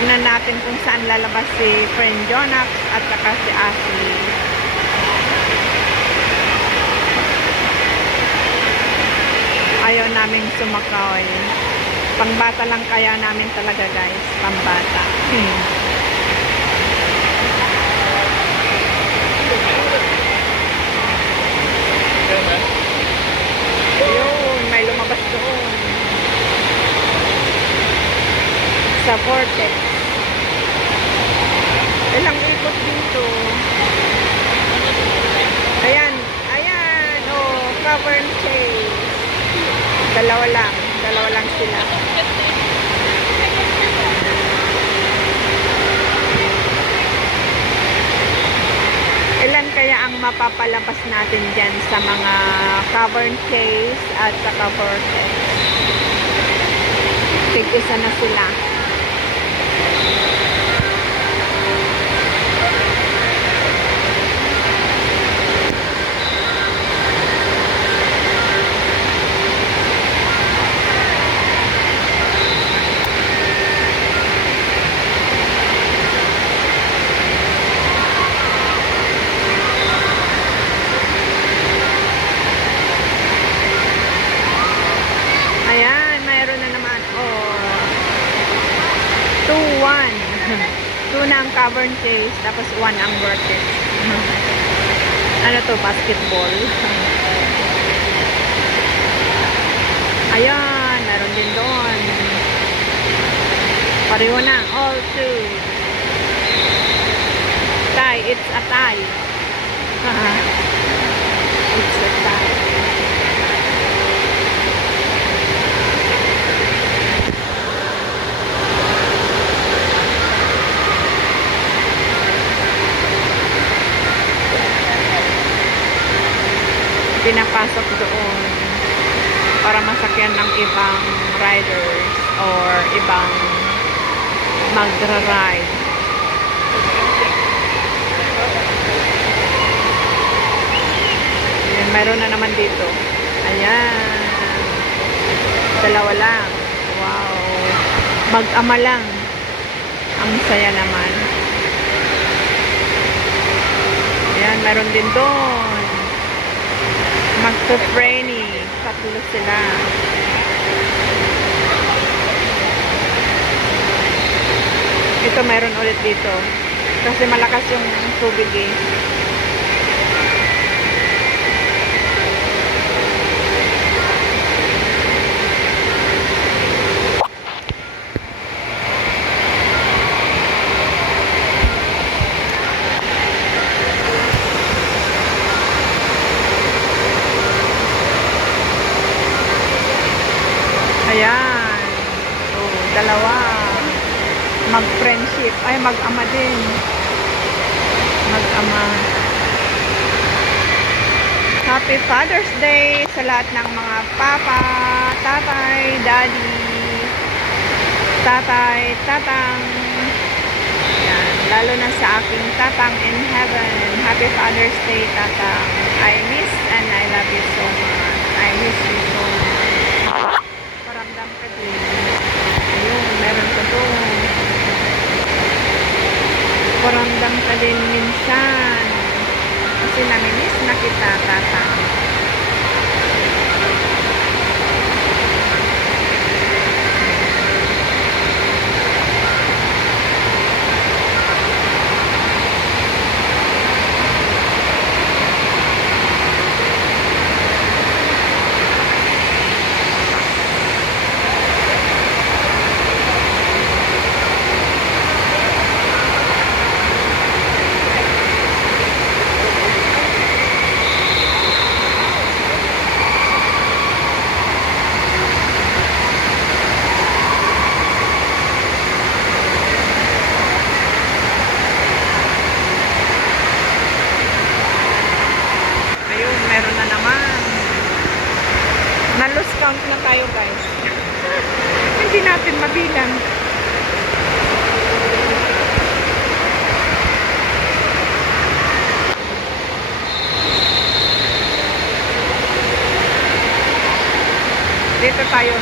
Tignan natin kung saan lalabas si Friend Jonax at saka si Ashley. Ayaw namin sumakay. Pangbata lang kaya namin talaga guys. Pambata. Ayun, may lumabas doon. Sa vortex. Ilang ikot dito. Ayan, ayan, oh, cavern chase. Dalawa lang sila. Ilan kaya ang mapapalabas natin dyan sa mga cavern chase at sa vortex? Tig-isa na sila. Ayan, mayroon na naman. Oh, 2-1. 2 na ang cavern chase, tapos 1 ang vortex. Ano to, basketball? Ayan, meron din doon. Pareho na, all 2. Tie, it's a tie. It's a tie. Pinapasok doon para masakyan ng ibang riders or ibang magra-ride. Ayan, mayroon na naman dito. Ayan. Dalawa lang. Wow. Mag-ama lang. Ang saya naman. Ayan, mayroon din doon. Magto-training. 3 sila. Ito meron ulit dito. Kasi malakas yung tubig eh. Ayan. Oh, dalawa. Mag-friendship. Ay, mag-ama din. Mag-ama. Happy Father's Day sa lahat ng mga papa, tatay, daddy, tatay, tatang. Ayan. Lalo na sa aking tatang in heaven. Happy Father's Day, tatang. I miss and I love you so much. I miss you so much. Paramdam ka din. Ayun, meron ka doon. Paramdam ka din minsan. Kasi namimiss na kita, tatang. Meron na naman. Na-lose count na tayo guys. Hindi natin mabilang. Dito tayo.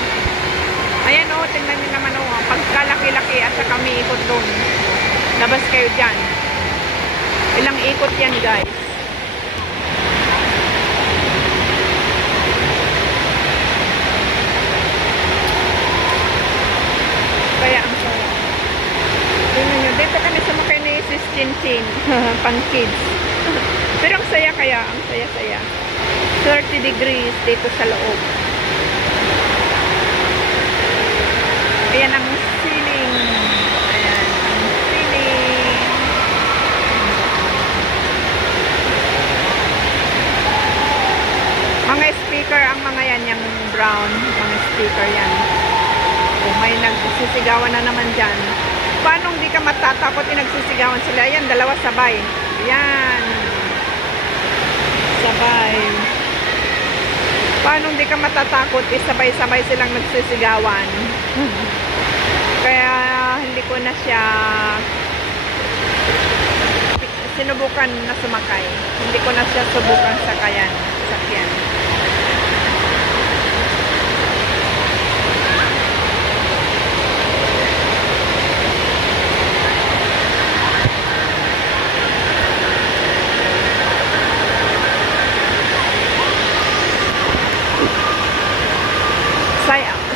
Ayan o, tingnan nyo naman o. Pagkalaki-laki at saka may ikot doon. Labas kayo dyan. Ilang ikot yan guys. Kaya ang saya. Tingnan nyo, dito kami sumakay ni Sis Chin-Chin. Pang kids. Pero ang saya kaya, ang saya-saya. 30 degrees dito sa loob. Ayan ang ceiling. Ayan ang ceiling. Mga speaker ang mga yan, yung brown. Mga speaker yan. Kung may nagsisigawan na naman dyan. Paano hindi ka matatakot yung nagsisigawan sila? Ayan, dalawa sabay. Ayan. Sabay. Paano hindi ka matatakot? Sabay-sabay silang nagsisigawan. Kaya hindi ko na siya sinubukan na sumakay. Hindi ko na siya subukan sakyan.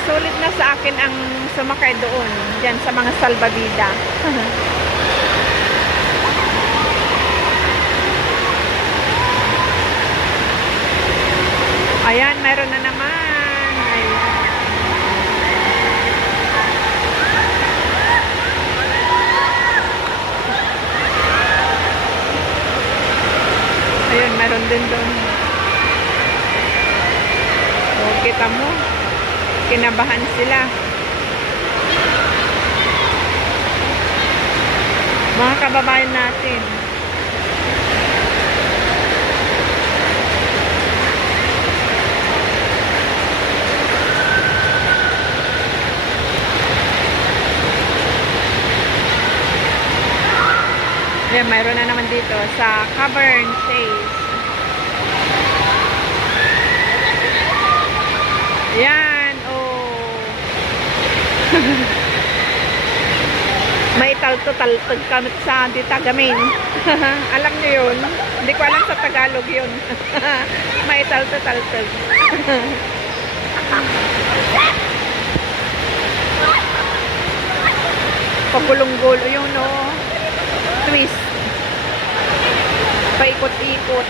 Sulit na sa akin ang sumakay doon, dyan sa mga salbabida. Ayan, meron na naman. Ayan. Ayun, meron din doon. O, kita mo. Kinabahan sila. Mga kababayan natin. Ayan, mayroon na naman dito sa Cavern Chase. Ayan, oh. May talto-taltog kami sa Ditagamin. Alam niyo yun? Hindi ko alam sa Tagalog yun. May talto-taltog. Pagulong-gulo yun, no? Twist. Paikot-ikot.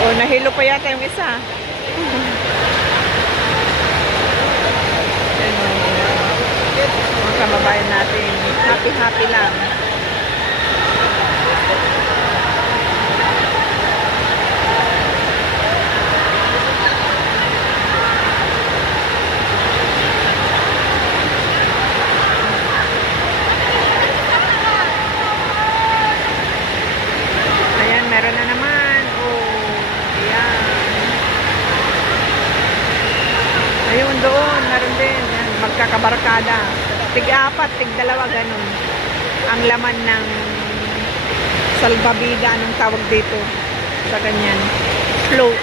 O, nahilo pa yata yung isa. Mga kababayan natin. Happy-happy lang. Ayan, meron na naman. Ayun doon, meron din. Yan, magkakabarkada. Tig-apat, tig-dalawa, ganun. Ang laman ng salbabida, anong tawag dito sa ganyan. Float.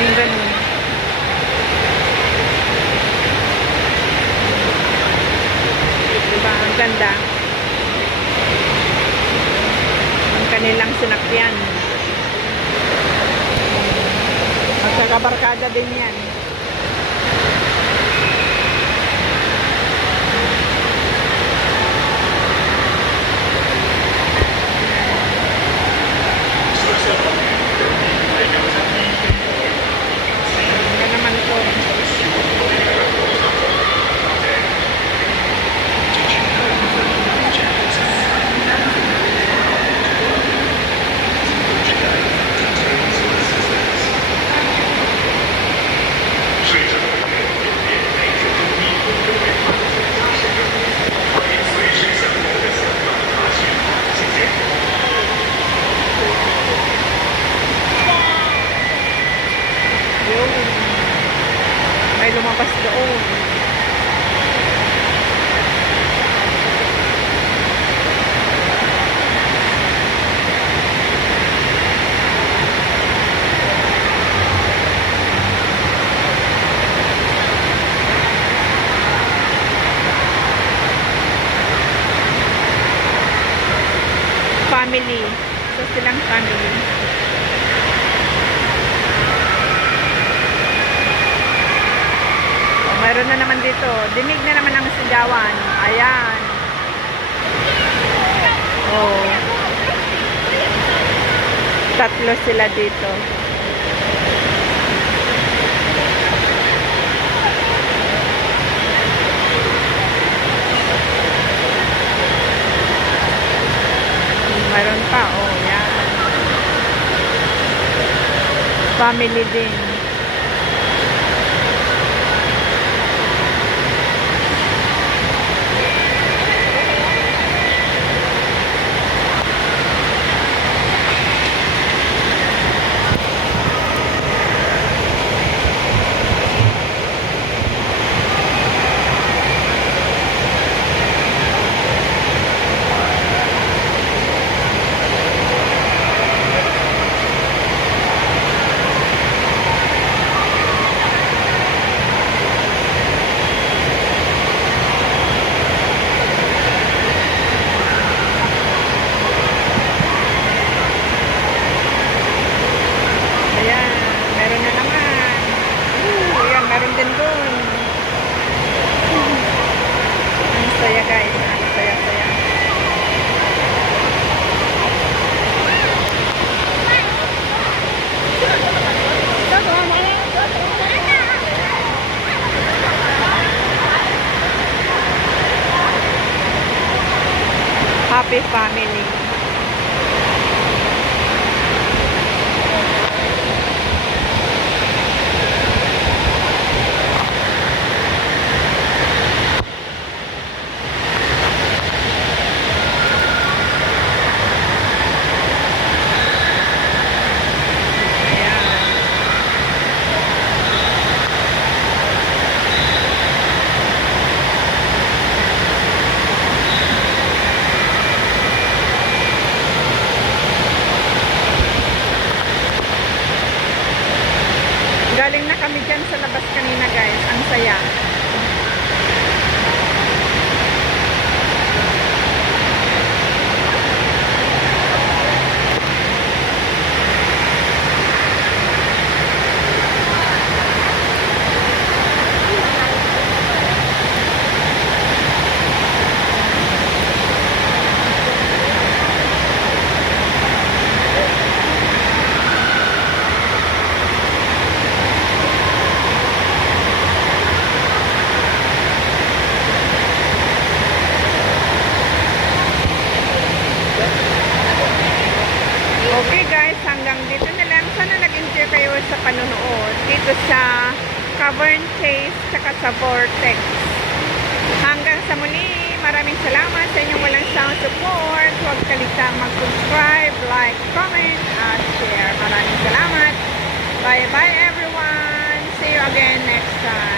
Yung ganun. Diba? Ang ganda. Ang kanilang sinakyan. Magkakabarkada din yan. Yan naman po. May lumabas doon. family. So silang family. Oh, mayroon na naman dito. Dinig na naman ang sigawan. Ayan. Oh. Tatlo sila dito. Mayroon pa, oh, yan. Family din. Ayan, meron na naman. Ayan, meron din doon. Ang saya guys, ang saya-saya. Happy family. Galing na kami dyan sa labas kanina guys. Ang saya. Okay guys, hanggang dito na lang. Sana nag-enjoy kayo sa panonood dito sa Cavern Chase tsaka sa Vortex. Hanggang sa muli, maraming salamat sa inyong walang sawang support. Huwag kalitang mag-subscribe, like, comment, at share. Maraming salamat. Bye-bye everyone. See you again next time.